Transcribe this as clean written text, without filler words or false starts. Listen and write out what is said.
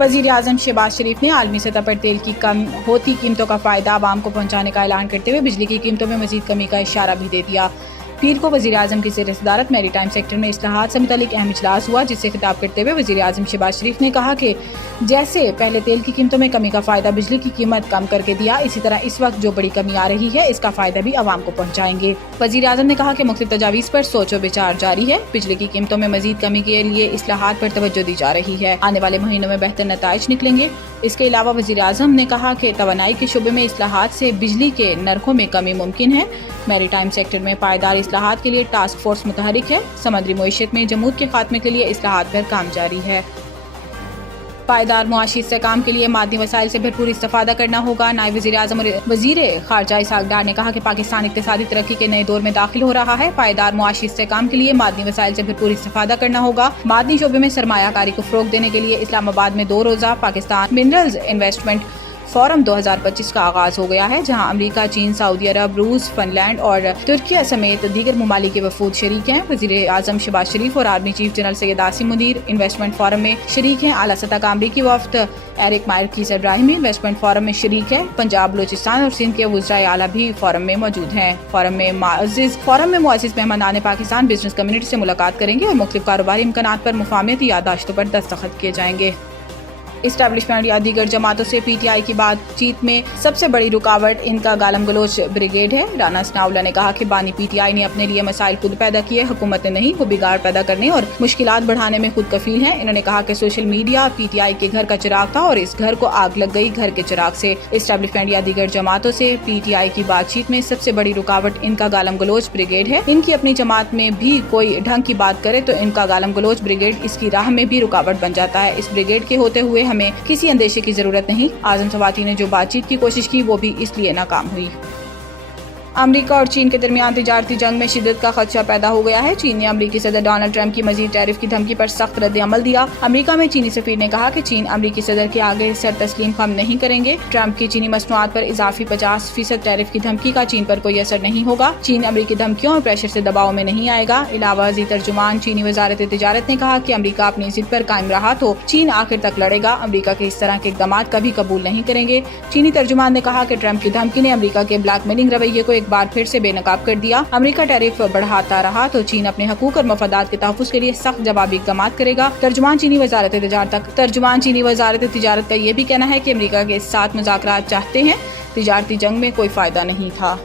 वज़ीर आज़म शहबाज शरीफ ने आलमी सतह पर तेल की कम होती कीमतों का फ़ायदा आवाम को पहुँचाने का ऐलान करते हुए बिजली की कीमतों में मज़ीद कमी का इशारा भी दे दिया। पीर को वज़ीर आज़म की ज़ेर सदारत मैरी टाइम सेक्टर में इस्लाहात से मुतालिक अहम इजलास हुआ, जिससे खिताब करते हुए वज़ीर आज़म शहबाज शरीफ ने कहा कि जैसे पहले तेल की कीमतों में कमी का फ़ायदा बिजली की कीमत कम करके दिया, इसी तरह इस वक्त जो बड़ी कमी आ रही है इसका फ़ायदा भी आवाम को पहुँचाएंगे। वज़ीर आज़म ने कहा कि मुख्तलिफ तजावीज़ पर सोचो विचार जारी है। बिजली की कीमतों में मज़ीद कमी के लिए इस्लाहात पर तवज्जो दी जा रही है। आने वाले महीनों में बेहतर नताइज निकलेंगे। इसके अलावा वज़ीर आज़म ने कहा कि तवानाई के शुबे में इस्लाहात से बिजली के नरखों में कमी मुमकिन है। मैरी टाइम सेक्टर में पायदार इस्लाहात के लिए टास्क फोर्स मुतहरिक है। समुद्री मईशत में जमूद के खात्मे के लिए इस्लाहात पर काम जारी है। पायदार मुआशी इस्तेहकाम के लिए मादी वसाइल से भरपूर इस्तेफादा करना होगा। नायब वज़ीर आज़म और वज़ीर ख़ारजा इसहाक़ डार ने कहा कि पाकिस्तान इक़्तिसादी तरक्की के नए दौर में दाखिल हो रहा है। पायदार मुआशी इस्तेहकाम के लिए मादी वसाइल से भरपूर इस्तेफादा करना होगा। मादी शोबे में सरमायाकारी को फ़रोग़ देने के लिए इस्लामाबाद में 2 रोज़ा पाकिस्तान मिनरल्स इन्वेस्टमेंट फोरम 2025 का आगाज हो गया है, जहां अमेरिका, चीन, सऊदी अरब, रूस, फिनलैंड और तुर्की समेत दीगर ममालिक के वफूद शरीक हैं। वज़ीर आज़म शहबाज शरीफ और army chief general Syed Asim Munir investment forum में शरीक हैं। आला सतह का अमरीकी वफ्द एरिक मायर कीसर इब्राहिमी इन्वेस्टमेंट फोरम में शरीक है। पंजाब, बलूचिस्तान और सिंध के वज़राए आला भी फोरम में मौजूद हैं। फोरम में मुअज़्ज़िज़ मेहमानान पाकिस्तान बिजनेस कम्युनिटी से मुलाकात करेंगे और मुख्तलिफ कारोबारी इम्कानात पर मुफाहमती याददाश्तों पर दस्तखत किए जाएंगे। इस्टेब्लिशमेंट या दीगर जमातों से पीटीआई की बातचीत में सबसे बड़ी रुकावट इनका गालम गलोच ब्रिगेड है। राना सनाउल्लाह ने कहा कि बानी पीटीआई ने अपने लिए मसाइल खुद पैदा किए, हुकूमत ने नहीं। वो बिगाड़ पैदा करने और मुश्किलात बढ़ाने में खुद कफील हैं। इन्होंने कहा कि सोशल मीडिया पीटीआई के घर का चिराग था और इस घर को आग लग गई घर के चिराग से। इस्टेब्लिशमेंट या दीगर जमातों से पीटीआई की बातचीत में सबसे बड़ी रुकावट इनका गालम गलोच ब्रिगेड है। इनकी अपनी जमात में भी कोई ढंग की बात करे तो इनका गालम गलोच ब्रिगेड इसकी राह में भी रुकावट बन जाता है। इस ब्रिगेड के होते हुए हमें किसी अंदेशे की जरूरत नहीं। आज़म सवाती ने जो बातचीत की कोशिश की वो भी इसलिए नाकाम हुई। अमेरिका और चीन के दरमियान तिजारती जंग में शिद्दत का खदशा पैदा हो गया है। चीन ने अमेरिकी सदर डोनाल्ड ट्रंप की मजीद टैरिफ की धमकी पर सख्त रद्द-ए-अमल दिया। अमेरिका में चीनी सफीर ने कहा कि चीन अमेरिकी सदर के आगे सर तस्लीम खम नहीं करेंगे। ट्रंप की चीनी मसनूआत पर इजाफी 50% टैरिफ की धमकी का चीन पर कोई असर नहीं होगा। चीन अमेरिकी धमकियों और प्रेशर से दबाव में नहीं आएगा। इलावा वज़ीर तर्जुमान चीनी वजारत तिजारत ने कहा कि अमेरिका अपनी जिद पर कायम रहा तो चीन आखिर तक लड़ेगा। अमेरिका के इस तरह के इक़दाम कभी कबूल नहीं करेंगे। चीनी तर्जुमान ने कहा कि ट्रंप की धमकी ने अमेरिका के ब्लैकमेलिंग रवैये को एक बार फिर से बेनकाब कर दिया। अमेरिका टैरिफ बढ़ाता रहा तो चीन अपने हकूक और मफादात के तहफ़्फ़ुज़ के लिए सख्त जवाबी इक़दाम करेगा। तर्जुमान चीनी वजारत तिजारत का ये भी कहना है कि अमेरिका के साथ मुज़ाकरात चाहते हैं। तिजारती जंग में कोई फायदा नहीं था।